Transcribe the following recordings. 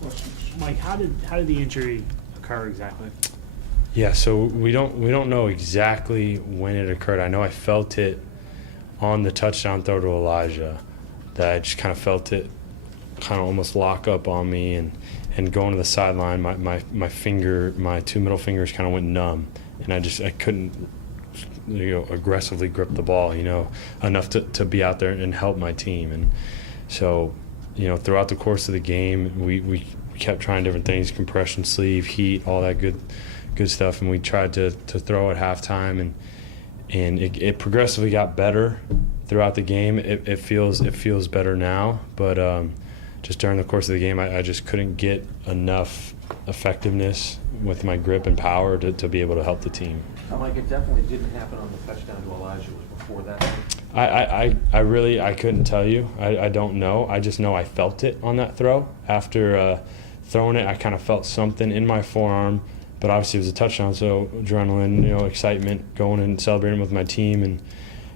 question. Mike, how did the injury occur exactly? Yeah, so we don't know exactly when it occurred. I know I felt it on the touchdown throw to Elijah, that I just kind of felt it kind of almost lock up on me, and going to the sideline, my finger, my two middle fingers kind of went numb, and I couldn't aggressively grip the ball, enough to be out there and help my team. And so, throughout the course of the game, we kept trying different things: compression sleeve, heat, all that good stuff, and we tried to throw at halftime, and it progressively got better throughout the game. It feels better now, but just during the course of the game, I just couldn't get enough effectiveness with my grip and power to be able to help the team. Mike, it definitely didn't happen on the touchdown to Elijah. It was before that. I couldn't tell you. I don't know. I just know I felt it on that throw. After throwing it, I kind of felt something in my forearm, but obviously it was a touchdown, so adrenaline, excitement, going and celebrating with my team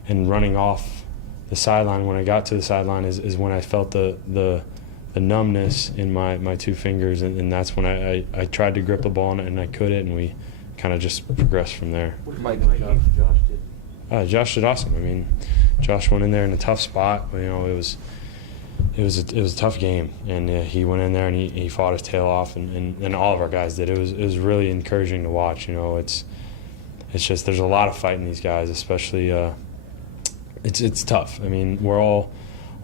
and running off the sideline. When I got to the sideline is when I felt the numbness in my two fingers, and that's when I tried to grip the ball and I couldn't, and we kind of just progressed from there. What did Mike and Josh did? Josh did awesome. I mean, Josh went in there in a tough spot. It was a tough game, and he went in there and he fought his tail off, and all of our guys did. It was really encouraging to watch. It's just there's a lot of fight in these guys, especially. It's tough. I mean, we're all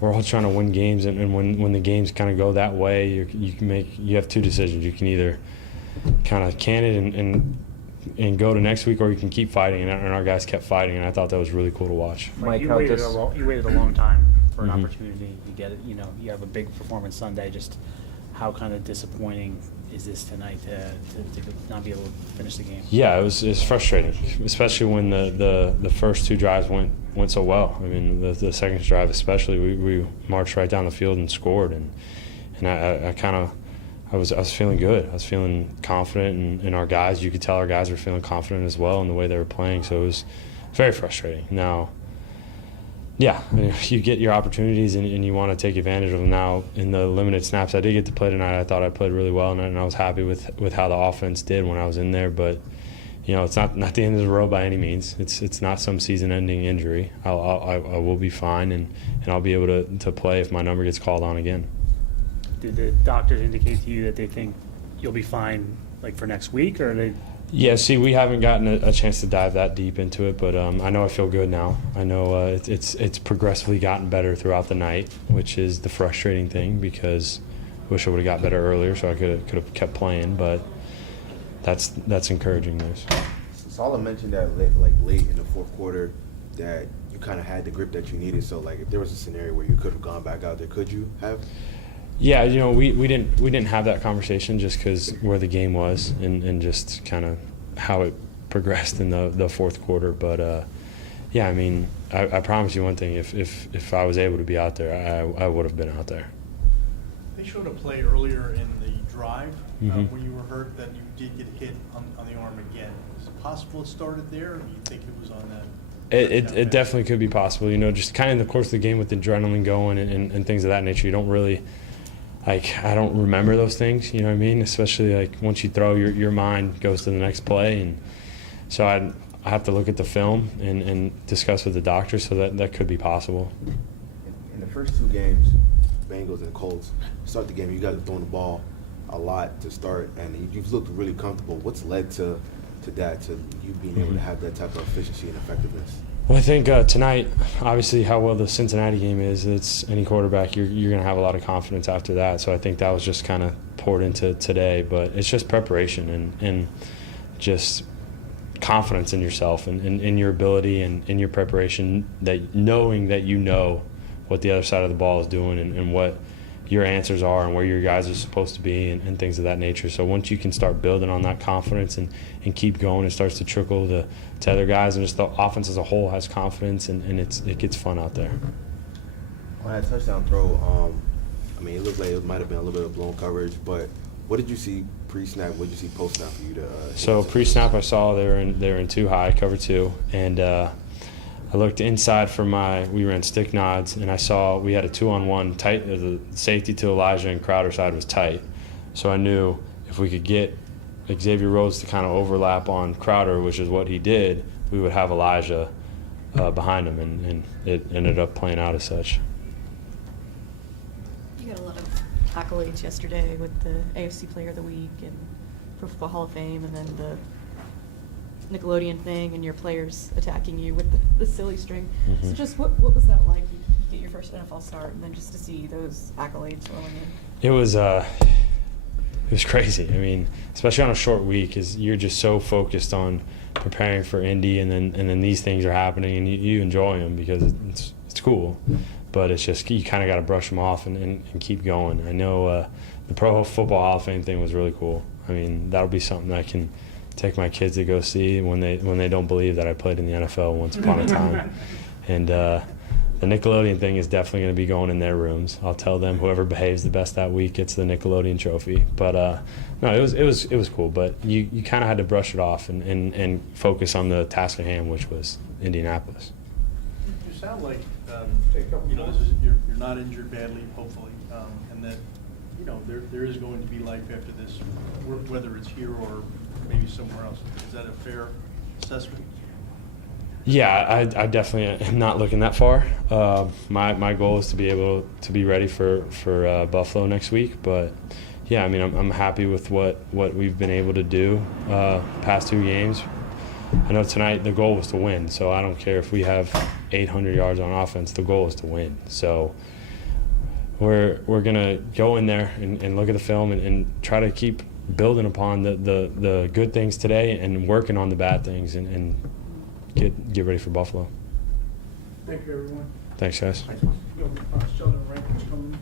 trying to win games, and when the games kind of go that way, you have two decisions. You can either kind of can it and go to next week, or you can keep fighting, and our guys kept fighting, and I thought that was really cool to watch. Mike, you waited a long time for an opportunity. You get it. You have a big performance Sunday. Just how kind of disappointing is this tonight to not be able to finish the game? Yeah, it was frustrating, especially when the first two drives went so well. I mean, the second drive especially, we marched right down the field and scored, and I was feeling good. I was feeling confident in our guys. You could tell our guys were feeling confident as well in the way they were playing. So it was very frustrating. Now, yeah, you get your opportunities and you want to take advantage of them. Now, in the limited snaps I did get to play tonight, I thought I played really well, and I was happy with how the offense did when I was in there. But it's not the end of the road by any means. It's not some season-ending injury. I will be fine, and I'll be able to play if my number gets called on again. Did the doctors indicate to you that they think you'll be fine, like for next week, or are they? Yeah, see, we haven't gotten a chance to dive that deep into it, but I know I feel good now. I know it's progressively gotten better throughout the night, which is the frustrating thing, because I wish I would have got better earlier so I could have kept playing, but that's encouraging news. Solomon mentioned that late in the fourth quarter that you kind of had the grip that you needed. So if there was a scenario where you could have gone back out there, could you have? Yeah, we didn't have that conversation just because where the game was and just kind of how it progressed in the fourth quarter. But yeah, I mean, I promise you one thing: if I was able to be out there, I would have been out there. They showed a play earlier in the drive Mm-hmm. where you were hurt that you did get hit on the arm again. Is it possible it started there, or do you think it was on that? It definitely could be possible. Just kind of in the course of the game with the adrenaline going and things of that nature, you don't really. I don't remember those things, you know what I mean? Especially once you throw, your mind goes to the next play, and so I have to look at the film and discuss with the doctor. So that could be possible. In the first two games, Bengals and Colts, start the game, you guys are throwing the ball a lot to start, and you've looked really comfortable. What's led to that, to you being able to have that type of efficiency and effectiveness? Well, I think tonight, obviously how well the Cincinnati game is, it's any quarterback, you're going to have a lot of confidence after that. So I think that was just kind of poured into today. But it's just preparation and just confidence in yourself and in your ability and in your preparation, that knowing that you know what the other side of the ball is doing and what your answers are and where your guys are supposed to be and things of that nature. So once you can start building on that confidence and keep going, it starts to trickle to other guys, and just the offense as a whole has confidence, and it gets fun out there. On that touchdown throw, it looked like it might have been a little bit of blown coverage, but what did you see pre-snap? What did you see post-snap for you to So pre-snap, I saw they were in too high, cover two, and I looked inside for we ran stick nods, and I saw we had a 2-on-1 tight. The safety to Elijah and Crowder side was tight. So I knew if we could get Xavier Rhodes to kind of overlap on Crowder, which is what he did, we would have Elijah behind him, and it ended up playing out as such. You got a lot of accolades yesterday with the AFC Player of the Week and Pro Football Hall of Fame, and then the Nickelodeon thing, and your players attacking you with the silly string. So Mhm. just what was that like? You get your first NFL start, and then just to see those accolades rolling in. It was crazy. I mean, especially on a short week, is you're just so focused on preparing for Indy, and then these things are happening, and you enjoy them because it's cool. But it's just you kind of got to brush them off and keep going. I know the Pro Football Hall of Fame thing was really cool. I mean, that'll be something that I can take my kids to go see when they don't believe that I played in the NFL once upon a time. And the Nickelodeon thing is definitely going to be going in their rooms. I'll tell them whoever behaves the best that week gets the Nickelodeon trophy. But no, it was cool. But you kind of had to brush it off and focus on the task at hand, which was Indianapolis. You sound like, you know, you're not injured badly, hopefully, and that, you know, there is going to be life after this, whether it's here or maybe somewhere else. Is that a fair assessment? Yeah, I definitely am not looking that far. My goal is to be able to be ready for Buffalo next week. But yeah, I mean, I'm happy with what we've been able to do past 2 games. I know tonight the goal was to win, so I don't care if we have 800 yards on offense. The goal is to win. So we're gonna go in there and look at the film and try to keep building upon the good things today and working on the bad things and get ready for Buffalo. Thank you, everyone. Thanks, guys. Sheldon Rankin's coming.